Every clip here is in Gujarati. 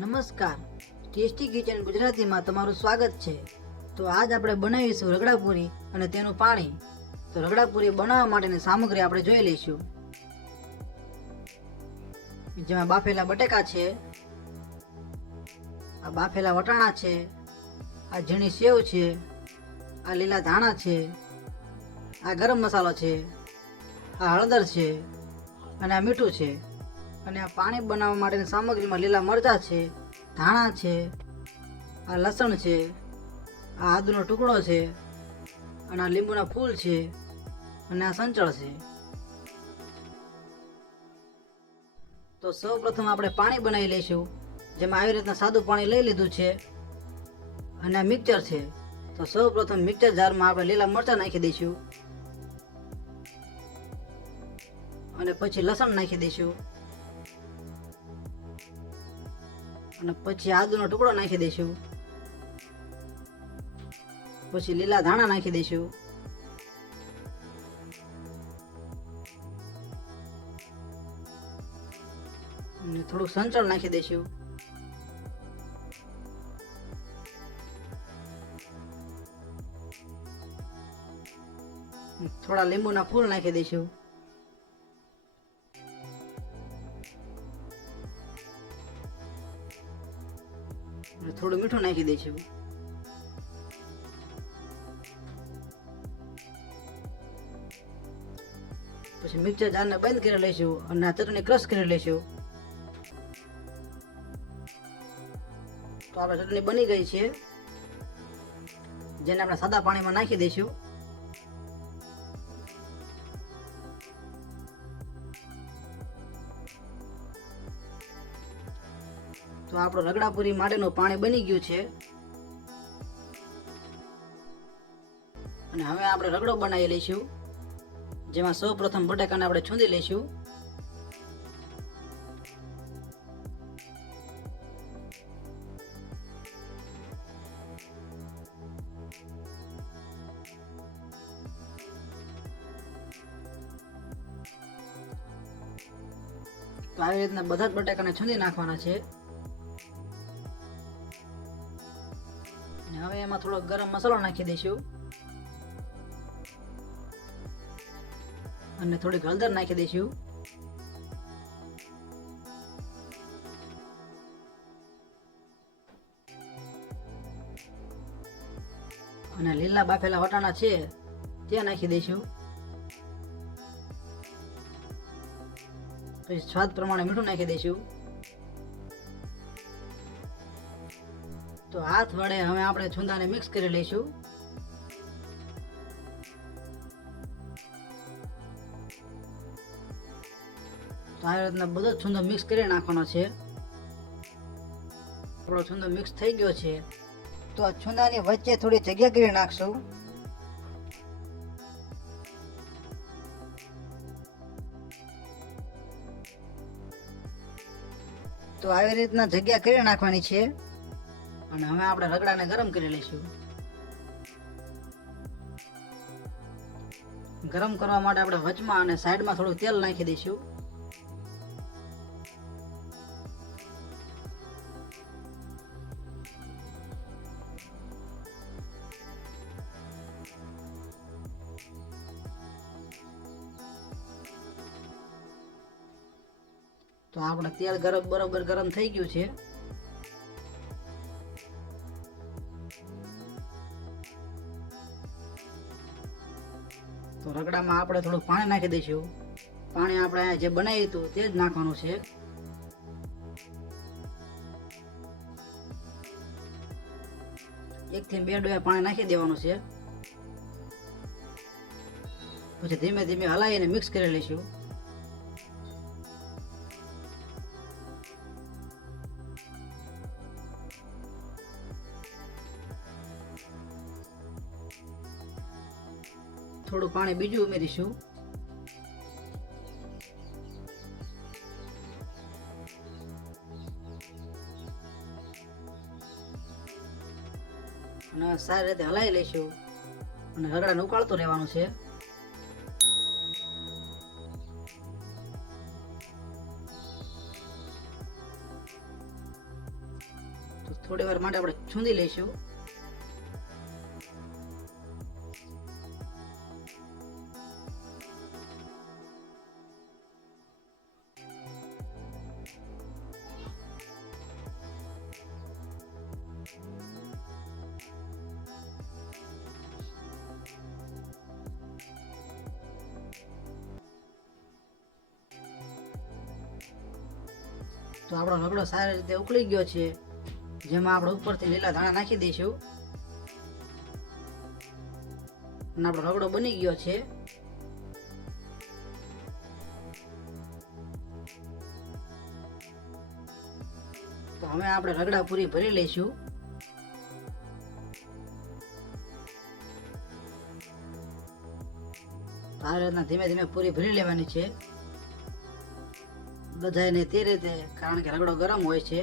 નમસ્કાર. ટેસ્ટી કિચન ગુજરાતીમાં તમારું સ્વાગત છે. તો આજ આપણે બનાવીશું રગડાપુરી અને તેનું પાણી. તો રગડાપુરી બનાવવા માટેની સામગ્રી આપણે જોઈ લઈશું. જેમાં બાફેલા બટેકા છે. આ બાફેલા વટાણા છે. આ ઝીણી સેવ છે. આ લીલા ધાણા છે. આ ગરમ મસાલો છે. આ હળદર છે. અને આ મીઠું છે. અને આ પાણી બનાવવા માટેની સામગ્રીમાં લીલા મરચાં છે, ધાણા છે, આ લસણ છે, આ આદુનો ટુકડો છે, અને આ લીંબુના ફૂલ છે, અને આ સંચળ છે. તો સૌ પ્રથમ આપણે પાણી બનાવી લઈશું. જેમાં આવી રીતના સાદું પાણી લઈ લીધું છે અને આ મિક્સર છે. તો સૌ પ્રથમ મિક્સર જારમાં આપણે લીલા મરચાં નાખી દઈશું. અને પછી લસણ નાખી દઈશું. અને પછી આદુનો ટુકડો નાખી દઈશું પછી લીલા ધાણા નાખી દઈશું થોડુંક સંચળ નાખી દઈશું થોડા લીંબુના ફૂલ નાખી દઈશું થોડું મીઠું નાખી દઈશું પછી મિક્સર જારને બંધ કરી લઈશું અને આ ચટણી ક્રશ કરી લઈશું તો આપણે ચટણી બની ગઈ છે. જેને આપણે સાદા પાણીમાં નાખી દઈશું તો આપણો રગડાપુરી માટેનું પાણી બની ગયું છે. અને હવે આપણે રગડો બનાવી લઈશું. જેમાં સૌ પ્રથમ બટાકાને આપણે છૂંદી લઈશું. તો આવી રીતના બધા જ બટાકાને છૂંદી નાખવાના છે. એમાં થોડો ગરમ મસાલો નાખી દઈશું અને થોડીક હળદર નાખી દઈશું અને લીલા બાફેલા વટાણા છે તે નાખી દઈશું પછી સ્વાદ પ્રમાણે મીઠું નાખી દઈશું તો હાથ વડે હવે આપણે છુંદાને મિક્સ કરી લઈશું. તો આવી રીતના બધો છુંદો મિક્સ કરી નાખવાનો છે. થોડો છુંદો મિક્સ થઈ ગયો છે. તો આ છુંદાની વચ્ચે થોડી જગ્યા કરી નાખશું? તો આવી રીતના જગ્યા કરી નાખવાની છે? અને હવે આપણે રગડાને ગરમ કરી લઈશું. ગરમ કરવા માટે આપણે વચમાં અને સાઈડમાં થોડું તેલ નાખી દઈશું. તો આપણે તેલ ગરમ બરોબર ગરમ થઈ ગયું છે. રગડામાં આપણે થોડું પાણી નાખી દઈશું. પાણી આપણે જે બનાવ્યું હતું તે જ નાખવાનું છે. એક થી બે ડોયા પાણી નાખી દેવાનું છે. પછી ધીમે ધીમે હલાવીને મિક્સ કરી લઈશું. થોડું પાણી બીજું ઉમેરીશું. અને સારી રીતે હલાવી લઈશું. અને રગડાને ઉકાળતું રહેવાનું છે. થોડી વાર માટે આપણે છૂંદી લઈશું. તો આપણો રગડો સારી રીતે ઉકળી ગયો છે. જેમાં આપણે ઉપરથી લીલા ધાણા નાખી દઈશું. અને આપણો રગડો બની ગયો છે. તો હવે આપણે રગડા પૂરી ભરી લઈશું. આ રીતના ધીમે ધીમે પૂરી ભરી લેવાની છે. બધાને તે રીતે, કારણ કે રગડો ગરમ હોય છે.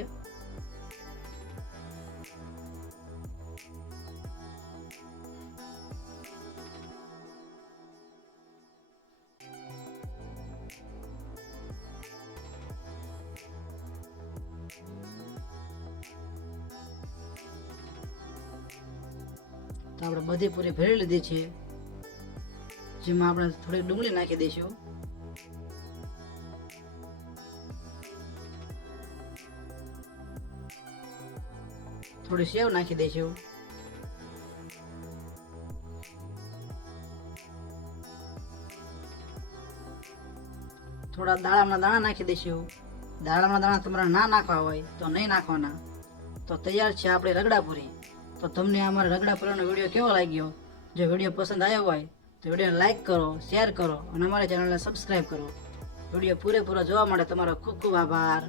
તો આપણે બધી પૂરી ભરી લીધી છે, જેમાં આપણે થોડી ડુંગળી નાખી દઈશું. થોડી સેવ નાખી દઈશું થોડા દાળાના દાણા નાખી દઈશું દાળાના દાણા તમારે ના નાખવા હોય તો નહીં નાખવાના. તો તૈયાર છે આપણે રગડાપુરી. તો તમને અમારા રગડાપુરીનો વીડિયો કેવો લાગ્યો? જો વીડિયો પસંદ આવ્યો હોય તો વિડીયોને લાઇક કરો, શેર કરો અને અમારી ચેનલને સબસ્ક્રાઈબ કરો. વીડિયો પૂરેપૂરો જોવા માટે તમારો ખૂબ ખૂબ આભાર.